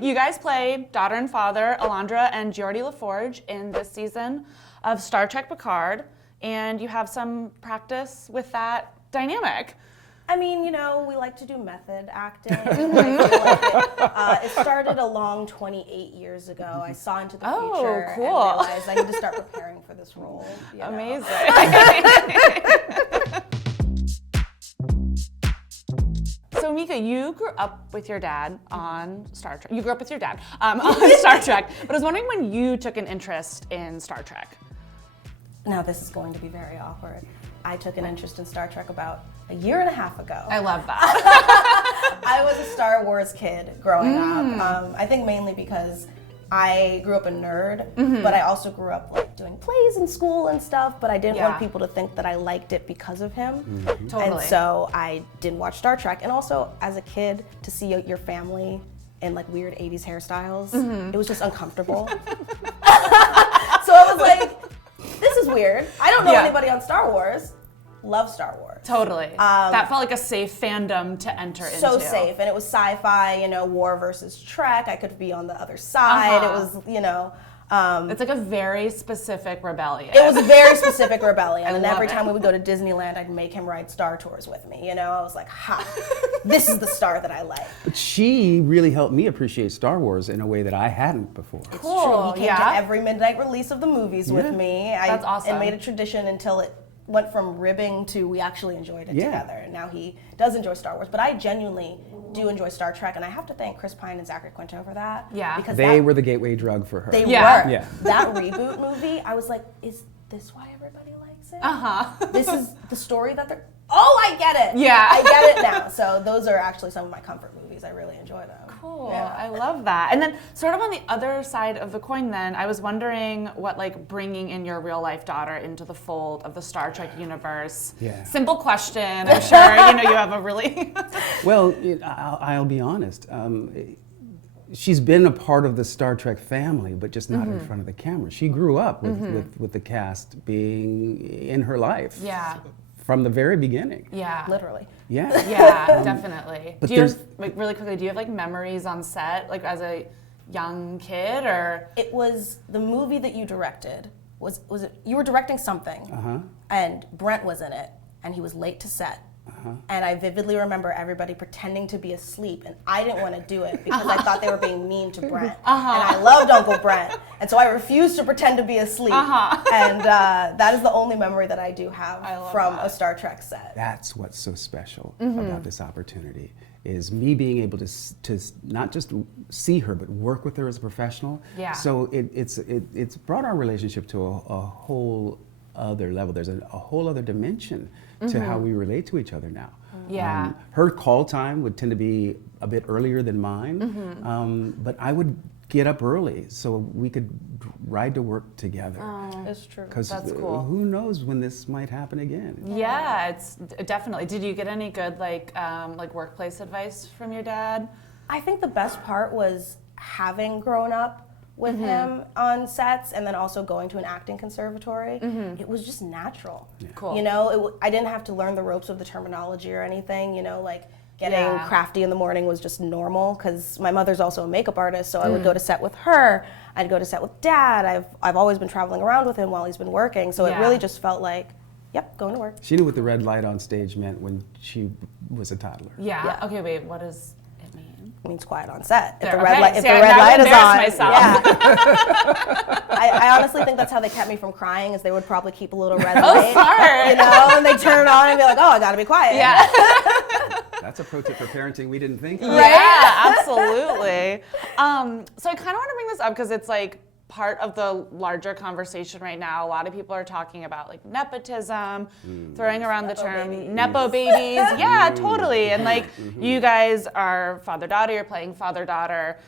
You guys play daughter and father, Alondra and Geordie LaForge, in this season of Star Trek Picard, and you have some practice with that dynamic. I mean, you know, we like to do method acting. I feel like it started a long 28 years ago. I saw into the future cool. and realized I need to start preparing for this role. You know? Amazing. So Mica, you grew up with your dad on Star Trek. You grew up with your dad on Star Trek, but I was wondering when you took an interest in Star Trek. Now this is going to be very awkward. I took an interest in Star Trek about a year and a half ago. I love that. I was a Star Wars kid growing up. I think mainly because I grew up a nerd, but I also grew up like doing plays in school and stuff, but I didn't want people to think that I liked it because of him. Totally. And so I didn't watch Star Trek. And also as a kid, to see your family in like weird 80s hairstyles, it was just uncomfortable. So I was like, this is weird. I don't know anybody on Star Wars. Love Star Wars. Totally. That felt like a safe fandom to enter into. So safe, and it was sci-fi, you know, war versus Trek. I could be on the other side. It was, you know. It's like a very specific rebellion. It was a very specific rebellion, and every love time we would go to Disneyland, I'd make him ride Star Tours with me. You know, I was like, ha, this is the Star that I like. But she really helped me appreciate Star Wars in a way that I hadn't before. Cool. He came to every midnight release of the movies with me. That's awesome. And made a tradition until it went from ribbing to we actually enjoyed it together. And now he does enjoy Star Wars. But I genuinely do enjoy Star Trek, and I have to thank Chris Pine and Zachary Quinto for that. Yeah. Because They were the gateway drug for her. They were. Yeah. That reboot movie, I was like, is this why everybody likes it? This is the story that they're... Oh, I get it. Yeah. I get it now. So those are actually some of my comfort movies. I really enjoy them. Cool. Yeah. I love that. And then sort of on the other side of the coin then, I was wondering what like bringing in your real life daughter into the fold of the Star Trek universe. Yeah. Simple question. I'm sure you have a really... Well, I'll be honest. She's been a part of the Star Trek family, but just not in front of the camera. She grew up with the cast being in her life. Yeah. From the very beginning. Yeah. Literally. Yeah. Yeah, definitely. But Do you have, like, really quickly, do you have like memories on set, like as a young kid, or? It was the movie that you directed. Was it, you were directing something, and Brent was in it, and he was late to set. And I vividly remember everybody pretending to be asleep, and I didn't want to do it because I thought they were being mean to Brent. And I loved Uncle Brent, and so I refused to pretend to be asleep. And that is the only memory that I do have from a Star Trek set. That's what's so special about this opportunity, is me being able to not just see her, but work with her as a professional. Yeah. So it's brought our relationship to a whole other level. There's a whole other dimension to how we relate to each other now. Yeah. Her call time would tend to be a bit earlier than mine, but I would get up early so we could ride to work together. It's true. Because That's cool. who knows when this might happen again. Yeah, it's definitely. Did you get any good like workplace advice from your dad? I think the best part was having grown up with him on sets, and then also going to an acting conservatory. It was just natural. Yeah. Cool. You know, I didn't have to learn the ropes of the terminology or anything. You know, like getting crafty in the morning was just normal because my mother's also a makeup artist, so I would go to set with her. I'd go to set with Dad. I've always been traveling around with him while he's been working, so it really just felt like, yep, going to work. She knew what the red light on stage meant when she was a toddler. Yeah. Okay, wait, what does it mean? It means quiet on set. If There, the red okay. light, if See, the I red now light is on, embarrassed myself. yeah. I honestly think that's how they kept me from crying, is they would probably keep a little red light. Smart. You know, and they turn it on and be like, oh, I gotta be quiet. Yeah. That's a pro tip for parenting we didn't think of. Yeah, absolutely. So I kind of want to bring this up because it's like part of the larger conversation right now. A lot of people are talking about like nepotism, throwing around the term nepo babies. Yeah, totally. And like you guys are father-daughter, you're playing father-daughter.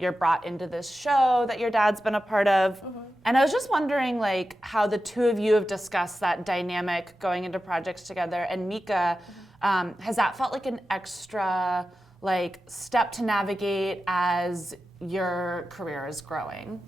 You're brought into this show that your dad's been a part of. And I was just wondering like how the two of you have discussed that dynamic going into projects together. And Mica, has that felt like an extra like step to navigate as your career is growing?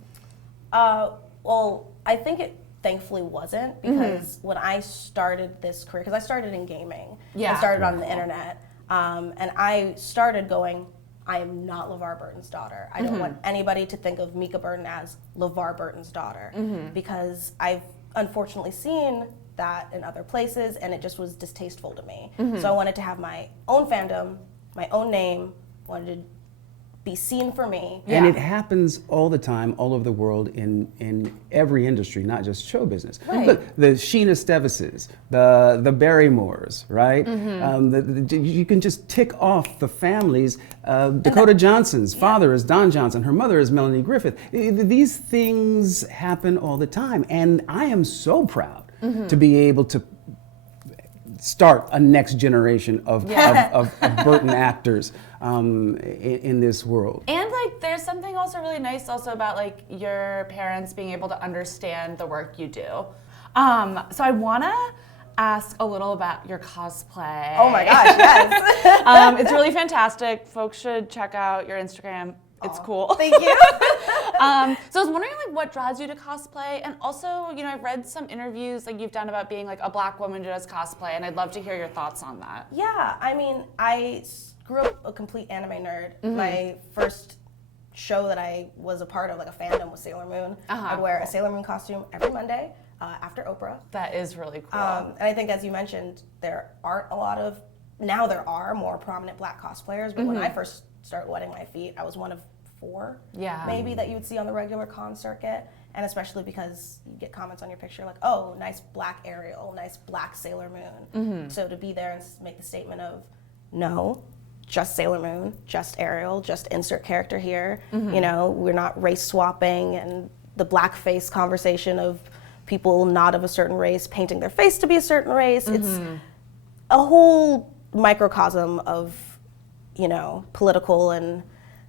Well, I think it thankfully wasn't, because when I started this career, because I started in gaming, and started on the internet, and I started going, I am not LeVar Burton's daughter. I don't want anybody to think of Mica Burton as LeVar Burton's daughter, because I've unfortunately seen that in other places, and it just was distasteful to me. So I wanted to have my own fandom, my own name, wanted to be seen for me. And it happens all the time, all over the world, in every industry, not just show business. Right. Look, the Sheena Stevises, the Barrymores, right? You can just tick off the families. Dakota Johnson's father is Don Johnson. Her mother is Melanie Griffith. These things happen all the time. And I am so proud to be able to start a next generation of Burton actors in this world. And like, there's something also really nice also about like your parents being able to understand the work you do. So I wanna ask a little about your cosplay. Oh my gosh, yes. It's really fantastic. Folks should check out your Instagram. It's cool. Thank you. So I was wondering like what draws you to cosplay, and also, you know, I've read some interviews like you've done about being like a Black woman who does cosplay, and I'd love to hear your thoughts on that. Yeah, I mean, I grew up a complete anime nerd. My first show that I was a part of, like a fandom, was Sailor Moon. I'd wear a Sailor Moon costume every Monday after Oprah. That is really cool. And I think, as you mentioned, there aren't a lot of, now there are more prominent Black cosplayers, but when I first started wetting my feet, I was one of 4 maybe that you would see on the regular con circuit. And especially because you get comments on your picture like, oh, nice Black Ariel, nice Black Sailor Moon. So to be there and make the statement of, no, just Sailor Moon, just Ariel, just insert character here. You know, we're not race swapping, and the blackface conversation of people not of a certain race painting their face to be a certain race. It's a whole microcosm of, you know, political and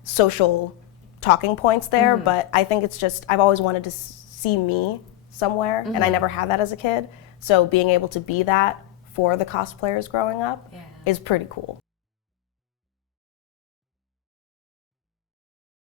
social talking points there. But I think it's just, I've always wanted to see me somewhere, and I never had that as a kid. So being able to be that for the cosplayers growing up is pretty cool.